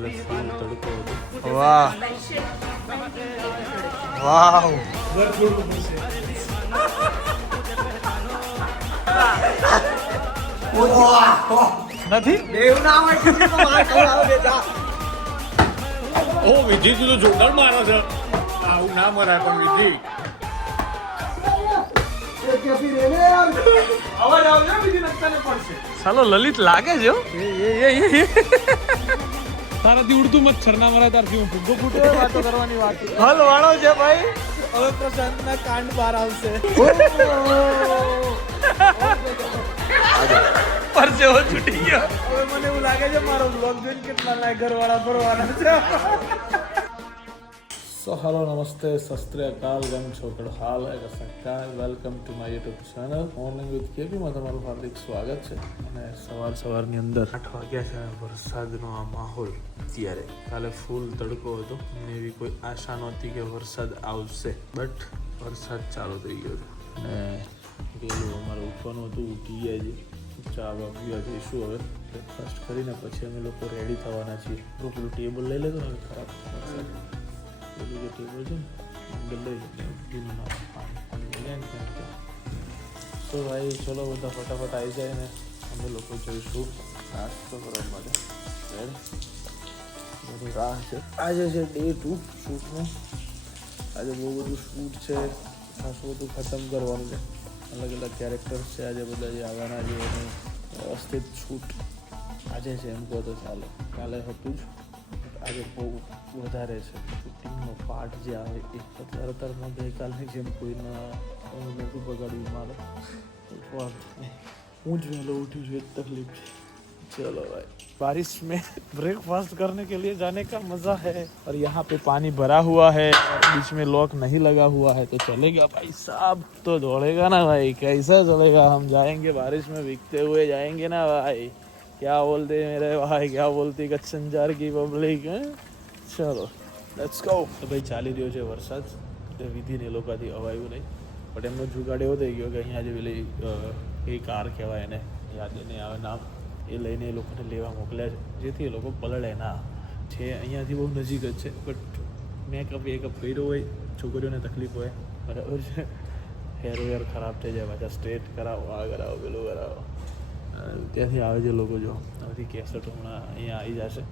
કાલે ફૂલ તડકો હતો. વાહ વાવ નથી ઓ વિધિ તું તો જોરદાર મારો છે. આવું ના મરાય પણ વિધિ ચાલો લલિત લાગે છે તારાથી ઉડતું મચ્છર ના મરા તારથી હું ફુગ્ગો ફૂટે વાતો કરવાની વાત હલ વાળો છે ભાઈ. હવે પ્રશાંતના કાંડ બહાર આવશે પરસેવો છૂટી ગયો. હવે મને એવું લાગે છે મારો બ્લોગ જોઈને કેટલા ઘરવાળા ફરવાના છે. સો હેલો નમસ્તે સસ્ત્રી અકાલ કેમ છો કડો હાલ હે કસંકાર welcome to my YouTube channel morning with કેપીમાં તમારું હાર્દિક સ્વાગત છે. અને સવારની અંદર 8 વાગ્યા છે અને વરસાદનો આ માહોલ અત્યારે. કાલે ફૂલ તડકો હતો અને એવી કોઈ આશા નહોતી કે વરસાદ આવશે, બટ વરસાદ ચાલુ થઈ ગયો છે. અને પેલું અમારે ઉઠવાનું હતું, ઉઠી ગયા છે, ચા પીવા જઈશું. હવે બ્રેકફાસ્ટ કરીને પછી અમે લોકો રેડી થવાના છીએ. પેલું ટેબલ લઈ લેતો ને ખરાબ વરસાદ પેલું જે ટેબલ છે ને તો ભાઈ ચલો બધા ફટાફટ આવી જાય ને અમે લોકો જઈશું નાસ્તો કરવા માટે. બધી રાહ છે. આજે છે ડે 2 શૂટનું. આજે બહુ બધું શૂટ છે, ખાસું બધું ખતમ કરવાનું છે. અલગ અલગ કેરેક્ટર્સ છે આજે બધા જે આવવાના છે એનું વ્યવસ્થિત શૂટ આજે છે એમ કહો તો ચાલે. કાલે હતું જ, આજે બહુ વધારે છે શૂટિંગનો પાર્ટ જે આવે એ. અત્યારમાં ગઈકાલની જેમ કોઈના નહોતું બગાડ્યું મારે. હું જ વહેલો ઉઠ્યું છું, એક તકલીફ છે. चलो भाई बारिश में ब्रेकफास्ट करने के लिए जाने का मज़ा है. और यहाँ पे पानी भरा हुआ है और बीच में लॉक नहीं लगा हुआ है तो चलेगा भाई साहब. तो दौड़ेगा ना भाई, कैसा चलेगा. हम जाएंगे बारिश में भीगते हुए जाएंगे ना भाई. क्या बोलते मेरे भाई, क्या बोलती कच्चनजार की पब्लिक. ચલો લેટ્સ ગો. તો ભાઈ ચાલી રહ્યો છે વરસાદ. વિધિને એ લોકોથી અવાયું નહીં, બટ એમનો જુગાડ એવો થઈ ગયો કે અહીંયા જે પેલી એ કાર કહેવાય એને યાદ નહીં આવે નામ, એ લઈને એ લોકોને લેવા મોકલ્યા છે જેથી એ લોકો પલળે ના. છે અહીંયાથી બહુ નજીક જ છે, બટ મેકઅપ કર્યો હોય, છોકરીઓને તકલીફ હોય, બરાબર છે. હેર ખરાબ થઈ જાય, પાછા સ્ટ્રેટ કરાવો, આ કરાવો, પેલું કરાવો. ત્યાંથી આવે છે લોકો. જો બધી કેસેટ હમણાં અહીંયા આવી જશે,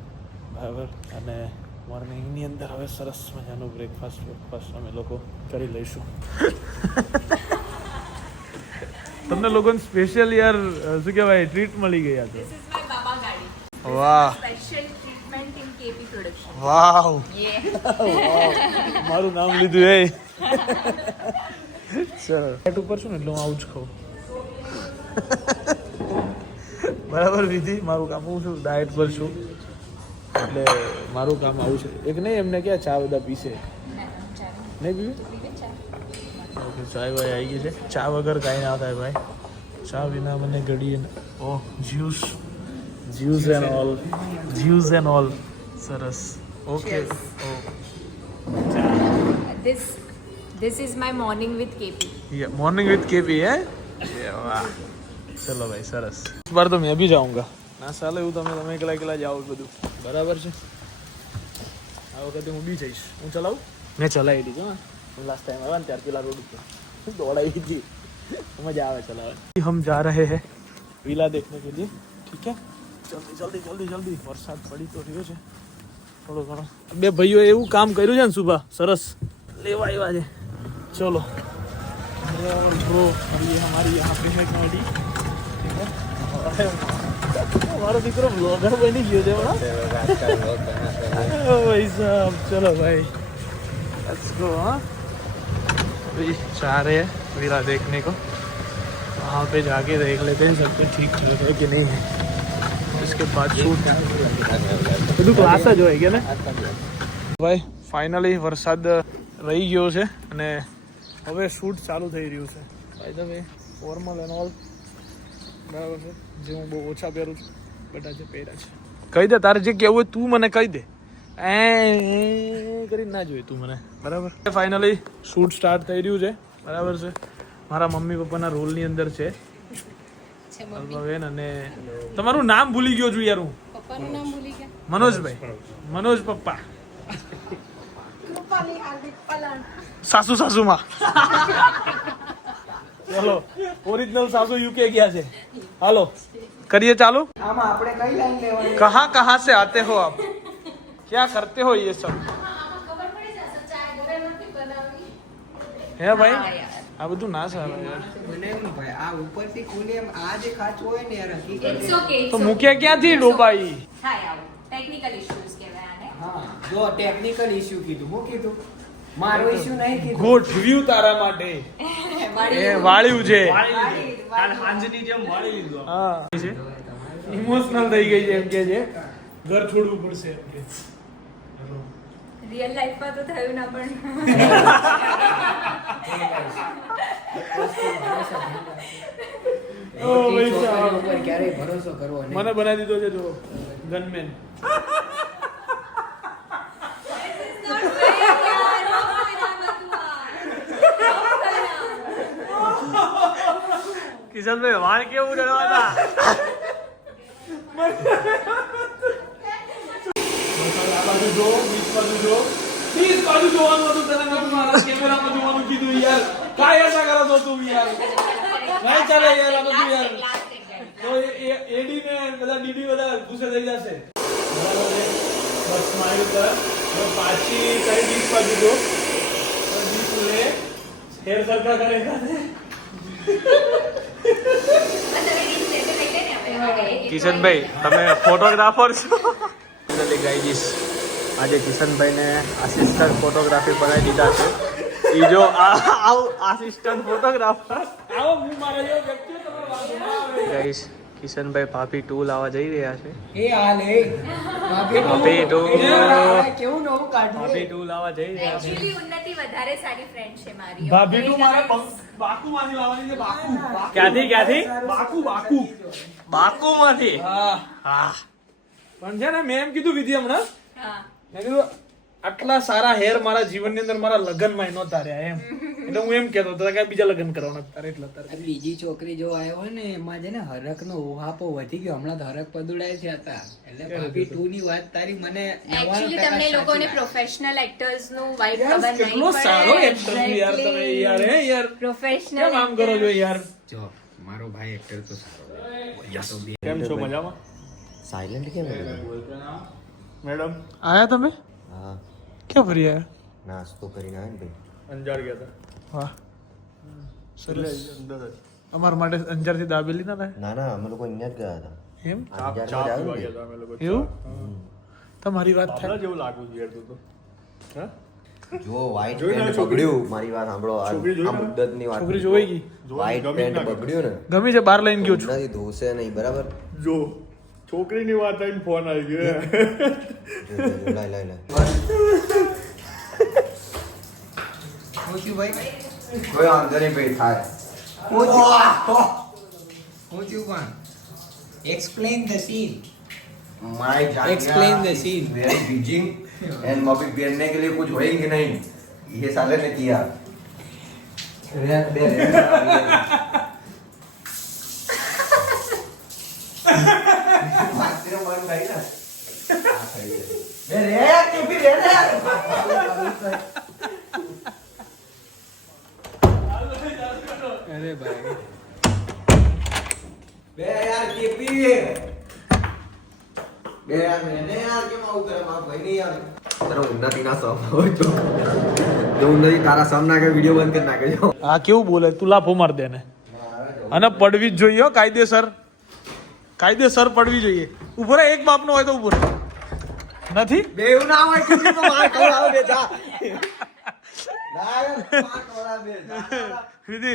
બરાબર. અને મોર્નિંગની અંદર હવે સરસ મજાનું બ્રેકફાસ્ટ અમે લોકો કરી લઈશું. તમને લોકોને સ્પેશિયલ યાર શું કહેવાય ટ્રીટ મળી ગઈ આ તો. This is my Baba Gadi. વાહ Special treatment in KP production. Vav Yeah. મારું નામ લીધું એ. ચલો પેટ ઉપર છું ને એટલે હું આવું જ ખાઉં. બરાબર વિધિ, મારું કામ હું છું ડાયટ પર છું એટલે મારું કામ આવું છે. એક નહીં એમને ક્યાં ચા બધા પીશે નહીં પીવે. ઓકે ચાય ભાઈ આવી ગઈ છે. ચા વગર કાંઈ ના થાય ભાઈ. ચા વિના મને ઘડી ઓહ જ્યુસ એન્ડ ઓલ સરસ. Okay oh This is my morning with KP. Morning with KP है. वाह चलो भाई सरस. इस बार तो मैं भी जाऊंगा. ના સાલે એવું તમે એકલા જાઓ બધું બરાબર છે. આ વખતે હું બી જઈશ. હું ચલાવું, મેં ચલાવી દીધું. હા લાસ્ટ ટાઈમ આવ્યા ને ત્યાર પેલા રોડ ઉપર દોડાઈ હતી, મજા આવે ચલાવવાની. हम जा रहे हैं विला देखने के लिए. ठीक है જલ્દી. વરસાદ પડી તો રહ્યો છે થોડો ઘણો. બે ભાઈઓ એવું કામ કર્યું છે ને સુબહ સરસ લેવા આવ્યા છે. चलो ब्रो अभी हमारी यहाँ पे है गाड़ी. ठीक है हमारा દીકરો ब्लॉगर बनी गयो છે भाई साहब. चलो भाई लेट्स गो. हाँ अभी जा रहे हैं विला देखने को. वहाँ पे जाके देख लेते हैं सब कुछ ठीक है कि नहीं है. इसके बाद शूट બધું ક્લાસ જ હોય કે ને ભાઈ. ફાઇનલી વરસાદ રહી ગયો છે અને હવે શૂટ ચાલુ થઈ રહ્યું છે. ભાઈ તમે ફોર્મલ એન્ડ ઓલ બરાબર છે, જે હું બહુ ઓછા પહેરું છું, બધા જે પહેર્યા છે. કહી દે તારે જે કહેવું હોય તું મને કહી દે. કરીને ના જોઈએ તું મને, બરાબર. ફાઇનલી શૂટ સ્ટાર્ટ થઈ રહ્યું છે, બરાબર છે. મારા મમ્મી પપ્પાના રોલની અંદર છે બેન. અને તમારું નામ ભૂલી ગયો છું યાર હું. પપ્પાનું નામ ભૂલી ગયા. મનોજભાઈ, મનોજ પપ્પા, સાસુ સાસુમાં. ચલો ઓરિજિનલ સાસુ યુકે ગયા છે. હાલો કરીએ ચાલુ. આમાં આપણે કઈ લાઈન લેવાની? कहाँ से आते हो आप, क्या करते हो ये सब? હે ભાઈ આ બધું ના સારું યાર. બનાવ્યું ને ભાઈ, આ ઉપરથી ખુલે એમ આ જે કાચ હોય ને યાર, હકીકત It's એ- okay. તો મૂક્યા ક્યાંથી ડોબાઈ? થાય આવું. Technical issues કહેવાય આને. હા, જો ટેકનિકલ ઇશ્યુ કીધું, હું કીધું મારો ઇશ્યુ નહીં કીધું. ગોઠવ્યું તારા માટે. વાળી એ વાળ્યું છે. વાળી. હા છે. ઇમોશનલ થઈ ગઈ છે એમ કે છે ઘર છોડવું પડશે એમ કે. Real life માં તો થયું ના પણ ઓ ભાઈ છોકરીઓ સાહેબ. ઉપર ક્યારેય ભરોસો કરવો નહીં. મને બનાવી દીધો છે જો ગનમેન. કિશનભાઈ વાળ કેવું ડરવાતા. આ બાજુ જો, બીચ બાજુ જો. બીચ બાજુ જોવાનું હતું તને, મેં મારા કેમેરામાં જોવાનું કીધું યાર. કાંઈ ऐसा કરો છો તું યાર? નહીં ચાલે યાર આ બધું યાર. તો એડી ને બધા ડીડી બધા ગુસ્સે થઈ જશે. બરાબર છે. બસ સ્માઈલ કર. હવે પાછી કઈ બીચ બાજુ જો. બીચ લે હેર સરખા કરે કિશનભાઈ તમે ફોટોગ્રાફર છો? ગાઈસ આજે કિશનભાઈને આસિસ્ટન્ટ ફોટોગ્રાફી બનાવી દીધા છે. ઈ જો આસિસ્ટન્ટ ફોટોગ્રાફર આવો હું મારા જેવો વ્યક્તિ તમારો વાંધો ના આવે. ગાઈસ કિશનભાઈ ભાભી 2 લાવવા જઈ રહ્યા છે. એ હાલ એ ભાભી two. કેવું નવું કાઢ્યું ભાભી 2 લાવવા જઈ રહ્યા છે. Actually ઉન્નતિ વધારે સારી ફ્રેન્ડ છે મારી. ભાભી 2 મારે બાકુમાંથી લાવવાની છે. બાકુ ક્યાંથી બાકુમાંથી. હા પણ છે ને મેં એમ કીધું વિધિ હમણાં હા. મેં કીધું આટલા સારા હેર મારા જીવનની અંદર મારા લગ્નમાં નહોતા રહ્યા એમ. એટલે હું એમ કહેતો હતો કે બીજા લગ્ન કરવાના તારે એટલે તારે. બીજી છોકરી જો આવ્યો હોય ને એમાં છે ને હરક નો ઉહાપો વધી ગયો. હમણાં તો હરક પદુડાય છે હતા. એટલે ભાભી 2 ની વાત તારી મને 99% Actually તમને લોકોને સાચી પ્રોફેશનલ એક્ટર્સ નું વાઇબ યાર, ખબર નહીં કેટલો સારો એક્ટર છો યાર તમે યાર. હે યાર પ્રોફેશનલ કેમ આમ કરો છો યાર? લાગે. જો મારો ભાઈ એક્ટર તો સારો. કેમ છો મજામાં? સાયલેન્ટ કેમ મેડમ આયા તમે? હા ક્યાં ફરી આયા? નાસ્તો કરીને આવ્યા ને ભાઈ અંજાર ગયા હતા. વાહ સરસ. અમારા માટે અંજાર થી દાબેલી ના લાય ના ના અમે લોકો અહીંયા જ ગયા હતા એમ? અંજારમાં જ આવ્યું ને. એવું તમારી વાત થાય. જો વ્હાઈટ પેન્ટ બગડ્યું મારી વાત સાંભળો આ મુદ્દતની વાત છોકરી જોઈ ગઈ વ્હાઈટ પેન્ટ બગડ્યું ને ગમી છે બહાર લઈને ગયો છું. નથી ધોશે નહીં બરાબર જો છોકરીની વાત આવીને ફોન આવી ગયો જો, લાય લાય લાય હું થયું ભાઈ? કોઈ વાંધો નહીં ભાઈ થાય હું થયું પણ? Explain the scene. My Explain the scene. Very बीजिंग एंड मॉबी पहनने के लिए कुछ होएंगे नहीं ये साले ने किया અરે ભાઈ बे यार केपी बे यार मैंने यार के माऊ करे मां भाई नहीं यार तेरा उन्नति ना सम हो जो उन्नति तारा सम ना के वीडियो बंद कर नाखे जो આ કેવું બોલે તું લાફો માર દે ને. અને પડવી જ જોઈએ હો, કાયદેસર પડવી જોઈએ. ઉભો રહે એક બાપનો હોય તો ઉભો રહે. નથી बेव ना હોય કે તો માર ખવડાવ દે જા ના યાર માર ખવડાવ દે જા વિધિ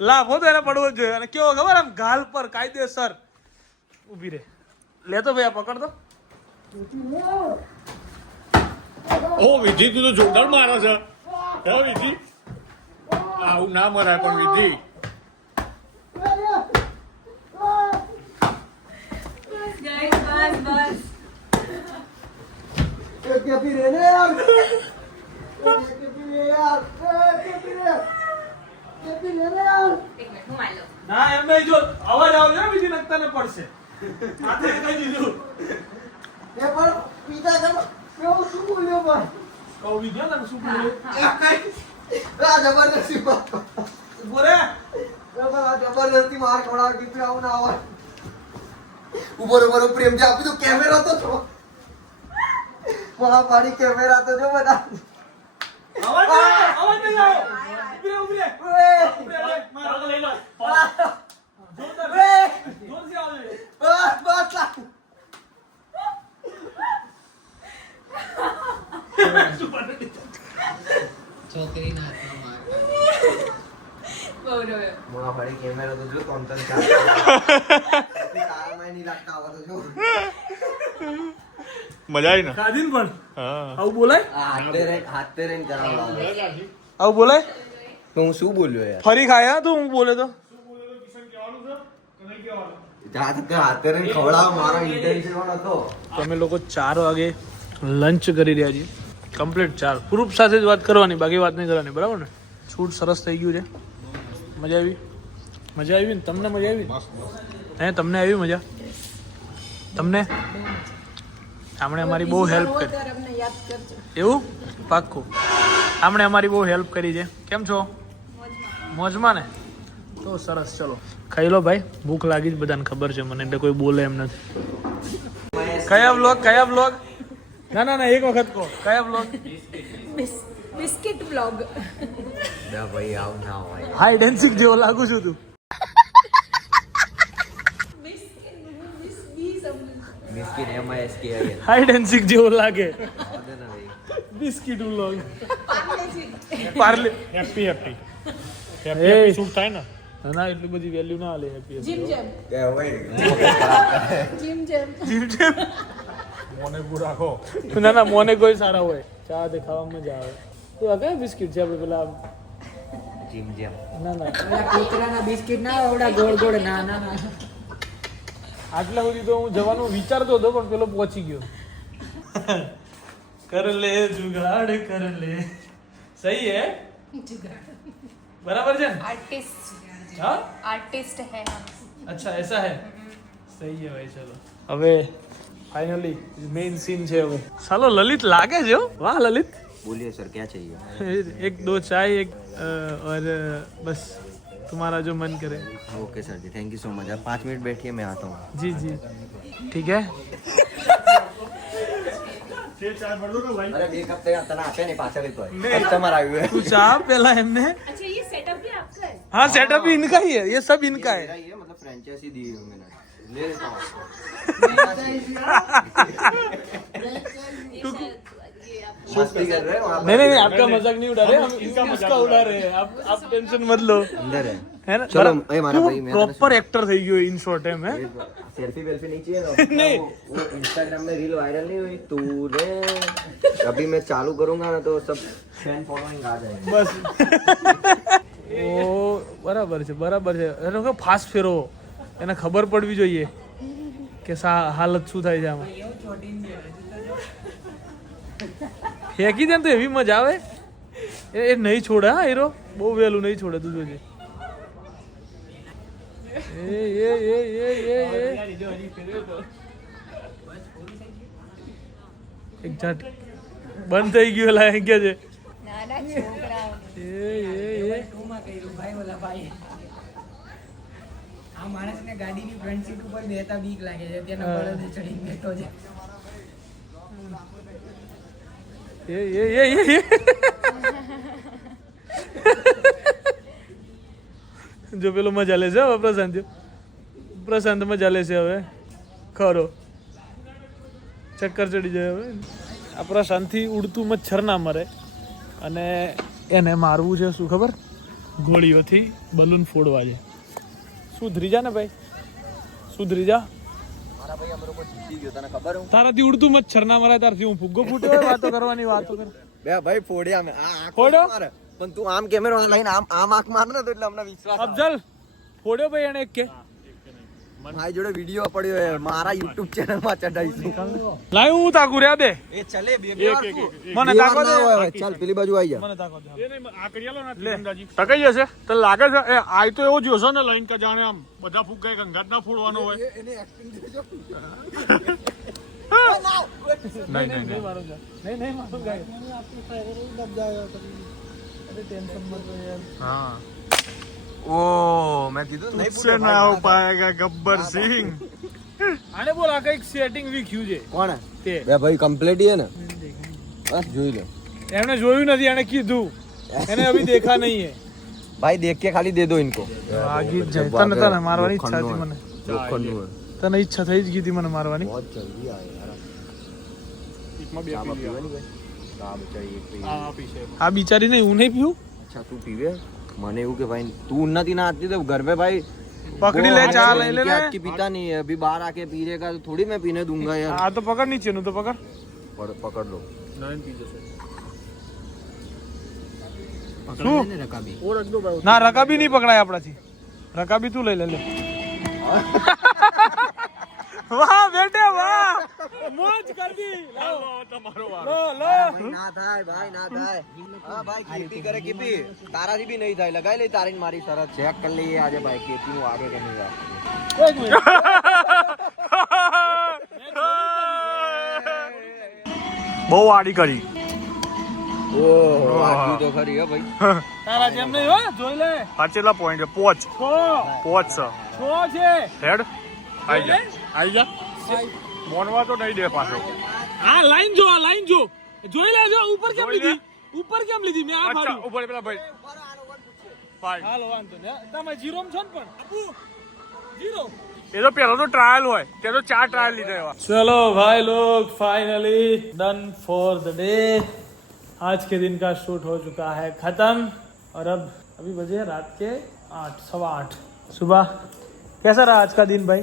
લાફો તો એને પડવો જ જોઈએ. અને કેવો ખબર આમ ગાલ પર કાયદેસર ઊભી રહે. લેતો ભાઈ આ પકડ તો. ઓ વિધિ તું તો જોરદાર મારે છે હે વિધિ આવું ના મરાય પણ વિધિ Guys, બસ केपी रे ने यार केपी रे यार केपी रे यार એક મિનિટ હું મારી લઉં. ના એમ નહીં જો અવાજ આવજો બીજી નકતાને પડશે. હાથે કહી દીધું પણ પીતા તમે કેવું શું બોલ્યો પણ કહું વિદ્યા તને શું બોલે આ જબરદસ્તી બોલે જબરદસ્તી માર ખવડાવ ટીપી આવું ના આવે ઉપર પ્રેમ જે આપી તો કેમેરા તો છો પાડી કેમેરા તો જો બધા અવાજ નહીં આવ્યો ઉભરે મારો લઈ લો જોરથી આવજે બસ છોકરી ના હાથમાં માર બહુ રોયો. મોણા પાડી કેમેરા તો જો ત્રણ તારામાં નહીં લાગતા આવા તો જો મજા આવી ને ખાધીન પણ હા આવું બોલાય હાથે રેન કરાવડા આવું બોલાય તો હું શું બોલ્યો યાર ફરી ખાયા તું હું બોલે તો હાથે રેન ખવડાવ મારો ઇન્ટેન્શન હતો તમે લોકો 4 વાગે લંચ કરી રહ્યા છીએ કમ્પ્લીટ 4 પ્રૂફ સાથે જ વાત કરવાની બાકી વાત નહીં કરવાની બરાબર ને શૂટ સરસ થઈ ગયું છે મજા આવી ને તમને મજા આવી હે તમને આવી મજા તમને આમણે અમારી બહુ હેલ્પ કરી એવું પાક્કું આમણે અમારી બહુ હેલ્પ કરી છે કેમ છો મોજમાં ને તો સરસ ચલો ખાઈ લો ભાઈ ભૂખ લાગી જ બધાને ખબર છે મને એટલે કોઈ બોલે એમ નથી કયા બ્લોગ ના એક વખત કહો કયા બ્લોગ બિસ્કિટ બ્લોગ. ભાઈ આવ ના હોય હાઈડ એન્ડ સીક જેવો લાગુ છું તું biscuit MISK hide and seek જેવો લાગે બિસ્કિટ બ્લોગ પાર્લે હેપી એ શૂટ થાય ને ના એટલી બધી વેલ્યુ ના આલે હેપી જીમ જેમ મોને પૂરા રાખો ના મોને કોઈ સારા હોય ચા દેખાવામાં મજા આવે તો આ કયા બિસ્કિટ છે આપણે પેલા જીમ જેમ ના પેલા કૂતરાના બિસ્કિટ ના આવડા ગોળ ગોળ ના આટલા સુધી તો હું જવાનું વિચારતો હતો પણ પેલો પહોંચી ગયો કર લે જુગાડ કર લે સહી હે બરાબર છે ને आर्टिस्ट हाँ आर्टिस्ट है हम. अच्छा ऐसा है सही है भाई चलो હવે ફાઇનલી મેઇન સીન છે હવે સાલો લલિત લાગે છે હો વાહ લલિત बोलिए सर क्या चाहिए एक दो चाय एक और बस तुम्हारा जो मन करे okay sir ji thank you so much आप 5 मिनट बैठिए मैं आता हूँ जी जी ठीक है अरे एक हफ्ते का तना आते नहीं पाछा भी तो कस्टमर आए हुए हैं तू चाह पहला हमने अच्छा ये सेटअप भी आपका है. हाँ सेटअप भी इनका ही है ये सब इनका है ये मतलब फ्रेंचाइजी दी है मैंने ले लेता हूँ मस्ती कर रहे हो आप नहीं आपका मजाक नहीं उड़ा रहे हम इसका उड़ा रहे हैं आप टेंशन मत लो अंदर है है ना चलो ए मारा भाई मैं प्रॉपर एक्टर થઈ ગયો ઇન શોર્ટ એમ હે सेल्फी वेल्फी नहीं चाहिए ना नहीं। वो इंस्टाग्राम में रील वायरल नहीं हुई तूने अभी मैं चालू करूंगा ना तो सब फैन फॉलोइंग आ जाएंगे બસ ઓ બરાબર છે એનો કે ફાસ્ટ ફેરો એને ખબર પડવી જોઈએ કે હાલત શું થાય છે આમાં ફેંકી દે ને તો એવી મજા આવે એ નહીં છોડે હા હીરો બહુ વહેલું નહીં છોડે તું જોજે એક ઝાટ બંધ થઈ ગયું એલા એમ કે છે નાના છોકરાઓ ટુમાં કર્યું ભાઈ ઓલા ભાઈ આ માણસને ગાડીની ફ્રન્ટ સીટ ઉપર બેતા બીક લાગે છે તેના બળદે ચડીને બેઠો છે જો પેલો મજા લેશે હવે પ્રશાંત મજા લેશે હવે ખરો ચક્કર ચડી જાય હવે આ પ્રશાંતથી ઉડતું મચ્છર ના મરે અને એને મારવું છે શું ખબર ગોળીઓથી બલૂન ફોડવા છે સુધરી જા ને ભાઈ સુધરી જા મારા ભાઈ અમારો કોઈ જીતી ગયો તને ખબર હું તારાથી ઉડતું મચ્છર ના મરાય તારથી હું ફુગ્ગો ફૂટ્યો હોય વાતો કરવાની વાતો કર બે ભાઈ ફોડ્યા મેં આ આંખ ફોડ્યો? મારે પણ તું આમ કેમેરો લઈને આમ આંખ માર ને તો એટલે અમને વિશ્વાસ આવે. અફઝલ ફોડ્યો ભાઈ એને એક કે મારી જોડે વિડીયો પડ્યો છે મારા YouTube ચેનલ માં ચડાઈશું લાવ હું તાકુ રે દે એ ચલે બે મને તાકો દે ચાલ પેલી બાજુ આવી જા મને તાકો દે લે તકાઈ જશે તો લાગે છે એ આય તો એવો જોશો ને લાઈન કે જાણે આમ બધા ફૂગ ગંગાત ના ફોડવાનો હોય नहीं मारूंगा, नहीं मारूंगा। अरे टेंशन मत लो यार। हाँ ओ मैं कीधું નહીં उससे ना हो पाएगा गब्बर सिंह। आने बोला कई सेटिंग વી ક્યુ છે કોણ તે બે ભાઈ કમ્પ્લીટ હે ને બસ જોઈ લો એમને જોયું નથી, એને કીધું, એને અભી देखा नहीं है। ભાઈ દેખ કે ખાલી દે દો ઇनको આગી જાય તને તને મારવાની ઈચ્છા હતી મને, લોખંડનું તને ઈચ્છા થઈ જ ગઈ હતી મને મારવાની। बहुत जल्दी आए यार એકમાં બે ચા પી પીવાની લ્યો। ભાઈ ચા બચારી એક પી આ પીશે આ બિચારી નહીં, હું નહીં પીવું। अच्छा तू पीवे મને એવું કે ભાઈ तू उन्नति ना आती तो घर पे भाई पकड़ी ले, चा ले ले आज की पीता नहीं है, अभी बाहर आके पी लेगा तो थोड़ी मैं पीने दूंगा यार। આ તો પકડ નીચે નું તો પકડ। पकड़ लो શું રકાબી ના રકાબી નહીં પકડાય આપણાથી, રકાબી તું લઈ લે લે। વાહ બેટે વાહ, મોજ कर दी। लो તમારો લો લો ना થાય ભાઈ ના થાય। હા ભાઈ કેપી કરે કેપી તારાથી બી નહીં થાય, લગાઈ લે તારી મારી શરત ચેક કરી લઈએ આજે ભાઈ કેપી નું આગે કે નહીં આવે। એક મિનિટ બહુ આડી કરી। ઓહ આટલું તો ખરી હે ભાઈ। તારા જેમ નહીં હો, જોઈ લે સાચેલા પોઈન્ટ પોચ પોચ છે હેડ આઈ જા મોનવા તો નહીં દે પાછો। આ લાઈન જો, આ લાઈન જો, જોઈ લેજો ઉપર કેમ લીધી, ઉપર કેમ લીધી મેં આ મારું ઉપર પેલા ભાઈ હાલો વાંધો ને તમે જીરો માં છો ને પણ અબુ જીરો ये तो पहला तो ट्रायल हुआ है, ते तो 4 ट्रायल लीधे हुआ। चलो भाई लोग finally done for the day. आज के दिन का शूट हो चुका है खत्म और अब अभी बजे रात के 8 सवा 8 सुबह। कैसा रहा आज का दिन भाई?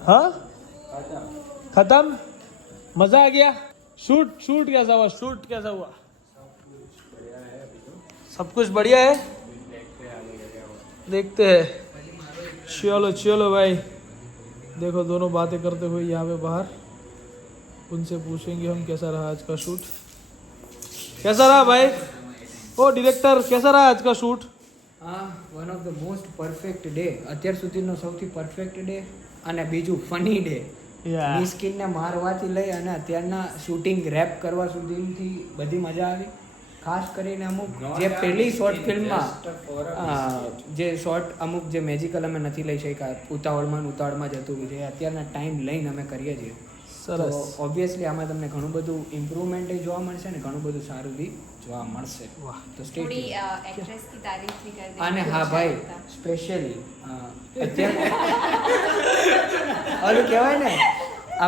हाँ खत्म, मजा आ गया। शूट कैसा हुआ, शूट कैसा हुआ? सब कुछ बढ़िया है, देखते हैं। चलो भाई, देखो दोनों बातें करते हुए यहाँ पे बाहर, उनसे पूछेंगे हम कैसा रहा आज का शूट। कैसा रहा भाई? ओ डायरेक्टर कैसा रहा आज का शूट? હા one of the most perfect day, અત્યાર સુધીનો સૌથી પરફેક્ટ ડે અને બીજું ફની ડે। મિસ્કિનને મારવાથી લઈ અને અત્યારના શૂટિંગ રેપ કરવા સુધીથી બધી મજા આવી। ખાસ કરીને અમુક જે પહેલી શોર્ટ ફિલ્મમાં જે શોર્ટ અમુક જે મેજિકલ અમે નથી લઈ શક્યા, ઉતાવળમાં જતું રહ્યું છે, અત્યારના ટાઈમ લઈને અમે કરીએ છીએ। સરસ। તો ઓબ્વિયસલી આમાં તમને ઘણું બધું ઇમ્પ્રુવમેન્ટ જોવા મળશે ને ઘણું બધું સારું બી જોવા મળશે। તો સ્ટે थोड़ी एक्ट्रेस की तारीफ भी कर दी। અને હા ભાઈ સ્પેશિયલી અત્યારે ઓલું કહેવાય ને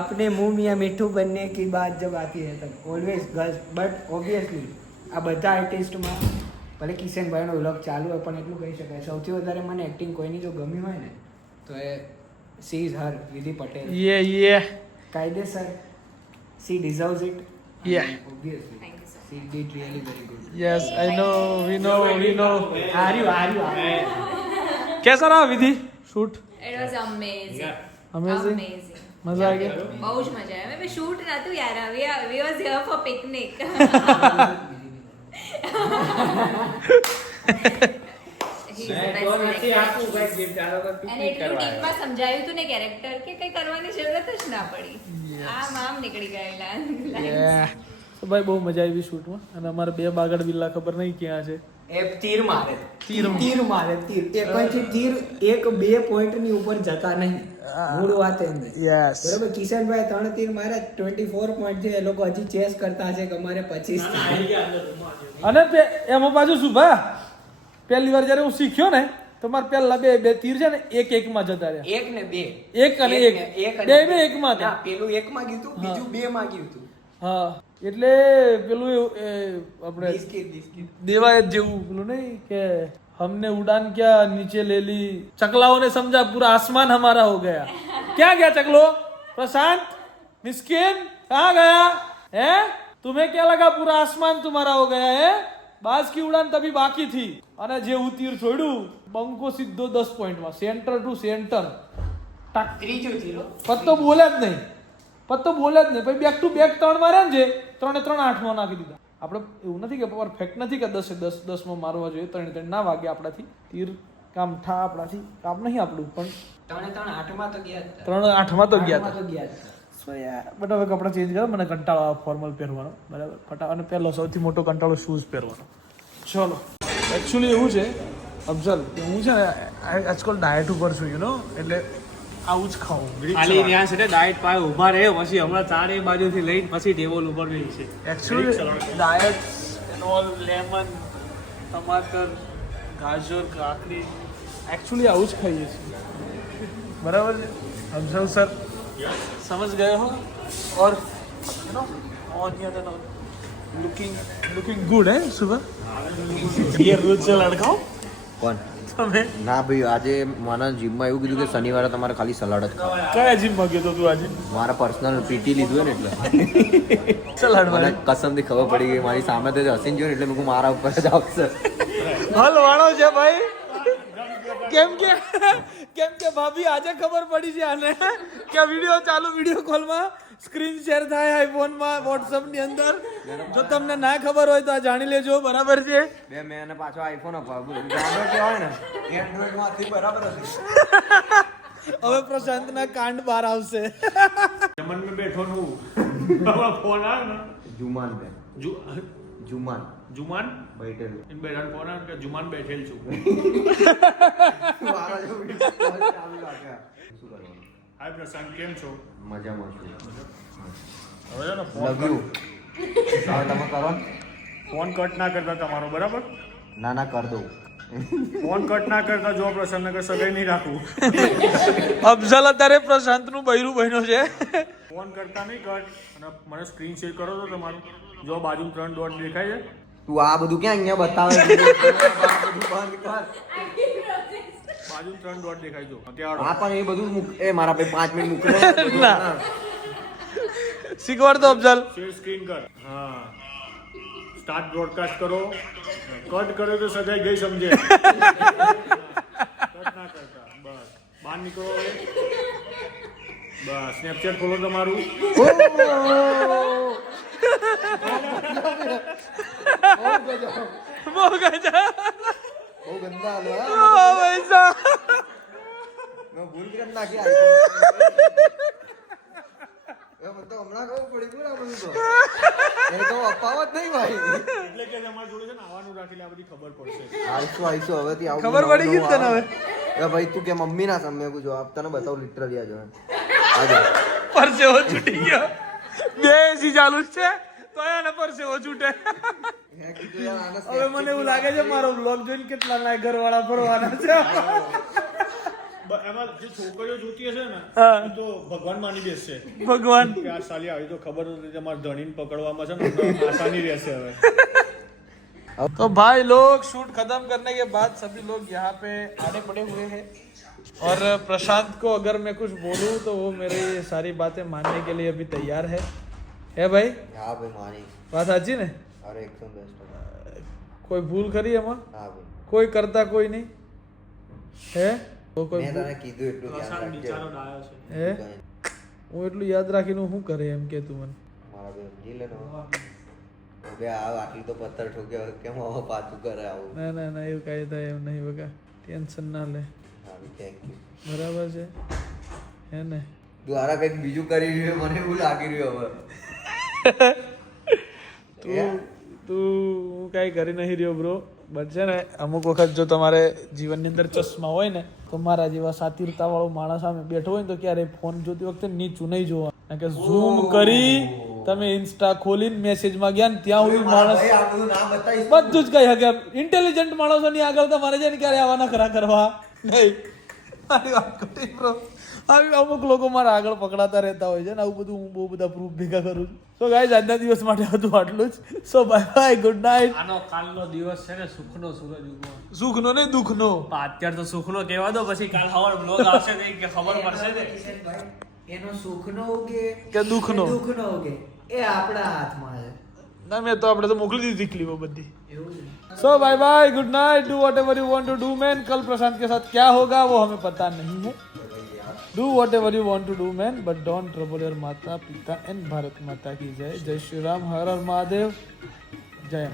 अपने मुंह मियाँ मीठू बनने की बात जब आती है तब ऑलवेज गर्ल्स, बट ऑब्वियसली આ બધા આર્ટિસ્ટમાં ભલે કિશનભાઈનો વ્લોગ ચાલુ હોય પણ એટલું કહી શકાય સૌથી વધારે મને એક્ટિંગ કોઈની જો ગમી હોય ને તો એ સી ઇઝ હર વિધિ પટેલ। ये કાયદેસર she deserves it Yeah. Obviously Thank you so much. She did really very good. Yes I know, we know આર્યુ कैसा रहा Vidhi shoot? It was amazing. Amazing? मजा आ गया? બહુ જ મજા આવી। મેં શૂટ નતું યાર, we was here for picnic. He's the best director. અને એટલું ડીપમાં સમજાયું તું ને કેરેક્ટર કે કઈ કરવાની જરૂરત જ ના પડી, આમ નીકળી ગયેલા। તો ભાઈ બહુ મજા આવી શૂટમાં, અને અમારે 2 બાગડ બિલ્લા ખબર નહીં ક્યાં છે। એ તીર મારે એકથી તીર 1-2 પોઈન્ટની ઉપર જતા નહીં, મૂળ વાત એમ છે। યસ બરાબર, કિશનભાઈ 3 તીર માર્યા, 24 પોઈન્ટ છે, એ લોકો હજી ચેસ કરતા હશે કે અમારે 25 અને એમાં પાછું શું ભા, પહેલી વાર જ્યારે હું શીખ્યો ને તો મારે પહેલા બે તીર છે ને એક માં જતા રહ્યા। 1 ને 2 એક અને એક બે એકમાં હતા। પેલું 1 માં ગયું તું, બીજું 2 માં ગયું તું। હા એટલે પેલું આપણે દેવાયત જેવું પેલું નહીં કે हमने उड़ान क्या नीचे ले ली, चकलाओं ने समझा पूरा आसमान हमारा हो गया। क्या गया चकलो? प्रशांत मिस्किन कहाँ गया है? तुम्हें क्या लगा पूरा आसमान तुम्हारा हो गया है? बाज की उड़ान तभी बाकी थी। અને જે ઉતીર છોડ્યું બંકો સીધો 10 પોઈન્ટમાં, સેન્ટર ટુ સેન્ટર ત્રીજું તીર પત્તો બોલે જ નહીં, પછી બેક ટુ બેક 3 માર્યા ને, જે 3 8માં નાખી દીધા। આપણે એવું નથી કે પરફેક્ટ નથી કે 10 માં મારવા જોઈએ, 3 ના વાગે આપણાથી તીર કામ આપણાથી કામ નહીં આપણું, પણ 3 8 માં તો ગયા 3 8 માં તો ગયા હતા। સો યાર બટ હવે કપડાં ચેન્જ કરો, મને કંટાળો આવે ફોર્મલ પહેરવાનો, બરાબર. ફટાફટ. અને પહેલો સૌથી મોટો કંટાળો શૂઝ પહેરવાનો. ચલો એકચ્યુઅલી એવું છે અફઝલ કે હું છે ને આજકાલ ડાયટ ઉપર છું, યુ નો, એટલે આવું જ ખાવું. ખાલી ત્યાં છે ડાયટ પાસે ઊભા રહે, પછી હમણાં ચારે બાજુથી લઈને પછી ટેબલ ઉપર રહી છે. Actually diet and all, lemon, ટમાટર, ગાજર, કાકડી, एक्चुअली આવું જ ખાઈએ છીએ, બરાબર છે અફઝલ સર? સમજ ગए हो? और you know onion and all looking good है सुबह. ये रोज से लड़का કોણ? તમે ના ભાઈ, આજે મારા જીમમાં એવું કીધું કે શનિવારે તમારે ખાલી સલાડ જ ખાવ. કયા જીમમાં ગયો તો તું આજે? મારા પર્સનલ પીટી લીધું ને એટલે સલાડ મને વાળા કસમથી ખબર પડી ગઈ, મારી સામે તો હસીને જોયું ને એટલે મેં કીધું મારા ઉપર જ આવશે. હલવાણો છે ભાઈ. કેમ કે ભાભી આજે ખબર પડી છે આને કે વિડિયો ચાલુ, વિડિયો કોલમાં સ્ક્રીન શેર થાય આઈફોનમાં, વોટ્સએપ ની અંદર. જો તમને ના ખબર હોય તો આ જાણી લેજો, બરાબર છે? બે મેં એને પાછો આઈફોન અપાવ્યો. એન્ડ્રોઈડ કહેવાય ને, એન્ડ્રોઈડ માંથી બરાબર હશે. હવે પ્રશાંતના કાંડ બહાર આવશે. જમન में बैठो नु હવે ફોન આવે ને જુમાન બે જુમાન જુમાન બેઠેલું ઇન બેઠા ફોન આવે કે જુમાન બેઠેલ છું. મારા જો વિડિયો ચાલુ રાખે. શું કરવાનું? હાય પ્રશાંત, કેમ છો? મજામાં છું. હવે છે ને લવ યુ. હવે તમે કરો ને. ફોન કટ ના કરતા તમારો, બરાબર? ના ના કર દઉં. ફોન કટ ના કરતા જો પ્રશાંત ને સગાઈ નહીં રાખવું. અફઝલ અત્યારે પ્રશાંતનું બૈરું બન્યો છે. ફોન કરતા નહીં કટ, અને મને સ્ક્રીન શેર કરો તો તમારું. જો બાજુ 3 ડોટ દેખાય છે, તું આ બધું ક્યાં અહીંયા બતાવે છે? આ બધું બંધ કર. બાજુ 3 ડોટ દેખાય જો હા અત્યારે. પણ એ બધું એ મારા ભાઈ 5 મિનિટ મૂકે. ના. શીખવાડ દો અફઝલ. શેર સ્ક્રીન કર. હા, સ્ટાર્ટ બ્રોડકાસ્ટ કરો. કટ કર્યો તો સગાઈ ગઈ સમજે. કટ ના કરતા, બસ બહાર નીકળો હવે. બસ સ્નેપચેટ ખોલો તમારું. બહુ ગજા. બહુ ગંદા હાલો, હા? ઓ પૈસા. મેં ભૂલ કરી નાખી. મને તો હમણાં ખબર પડી ગયું ને આ બધું તો. એ તો અપાવત નહીં ભાઈ. એટલે કે તમારી જોડે છે ને આવવાનું રાખીને આ બધી ખબર પડશે. આવીશું હવેથી આવું. ખબર પડી ગઈ તને હવે? એ ભાઈ તું કે મમ્મી ના સામે જવાબ તને બતાવું લિટરલી આજે. આજે પરસેવો છૂટી ગયો. બે એસી ચાલુ જ છે તો એને પરસેવો છૂટે. હવે મને એવું લાગે છે મારો બ્લોગ જોઈને કેટલા ના ઘરવાળા ફરવાના છે. એમાં જે છોકરીઓ જોતી હશે ને હા. એ તો ભગવાન માની બેસશે ભગવાન. કે આ સાલી આવી તો ખબર હતી તમારે ધણીને પકડવામાં છે ને આસાની રહેશે હવે. तो भाई लोग शूट खत्म करने के बाद सभी लोग यहाँ पे आने पड़े हुए हैं और प्रशांत को अगर मैं कुछ बोलूँ तो वो मेरी ये सारी बातें मानने के लिए अभी तैयार है भाई? હા ભાઈ માની. बात साची ने? અરે એકદમ બેસ્ટ. कोई भूल करी एમાં? હા ભાઈ कोई करता कोई नहीं है तो कोई મેં તને કીધું એટલું ધ્યાન રાખજે. બિચારો ડાયો છે. હે હું એટલું યાદ રાખીને શું કરે એમ કે તું મને? મારા ભાઈ સમજી લે ને. હવે આ આટલી તો પથ્થર ઠોક્યો કેમ હવે પાછું કરે આવું. ના ના ના એવું કાંઈ થાય એમ નહીં બકા, ટેન્શન ના લે, હા થેન્ક યુ. બરાબર છે હે ને? દ્વારા કંઈક બીજું કરી રહ્યું મને એવું લાગી રહ્યું હવે. તું કાંઈ કરી નહીં રહ્યો બ્રો, બટ છે ને અમુક વખત જો તમારે જીવનની અંદર ચશ્મા હોય ને તો મારા જેવા સાતીરતા વાળો માણસ સામે બેઠો હોય ને તો ક્યારેય ફોન જોતી વખતે નીચું નહીં જોવા, કારણ કે ઝૂમ કરી તમે ઇન્સ્ટા ખોલીને મેસેજમાં ગયા ને ત્યાં સુધી માણસ ભાઈ આ બધું ના બતાવીશ. બધું જ કઈ શકે. ઇન્ટેલિજન્ટ માણસોની આગળ તમારે છે ને ક્યારે આવા નખરા કરવા નહીં. મારી વાત કરી બ્રો, આવી અમુક લોકો મારા આગળ પકડાતા રહેતા હોય છે ને, આવું બધું હું બહુ બધા પ્રૂફ ભેગા કરું છું. સો ગાઈઝ આજના દિવસ માટે હતું આટલું જ. So bye bye, good night. આનો કાલનો દિવસ છે ને સુખનો સૂરજ ઉગવો. સુખનો ને દુઃખનો. અત્યારે તો સુખનો કહેવા દો, પછી કાલ સવાર બ્લોગ આવશે ને કે ખબર પડશે ને. એનો સુખનો ઉગે કે દુઃખનો? દુઃખનો ઉગે એ આપણા હાથમાં છે. ના મેં તો આપણે તો મોકલી દીધી ક્લિપો બધી. એવું છે. So bye bye, good night, do whatever you want to do man. कल प्रशांत के साथ क्या होगा वो हमें पता नहीं है. Do whatever you want to do man, but don't trouble your माता पिता एंड भारत माता की जय. जय श्री राम, हर हर महादेव, जय.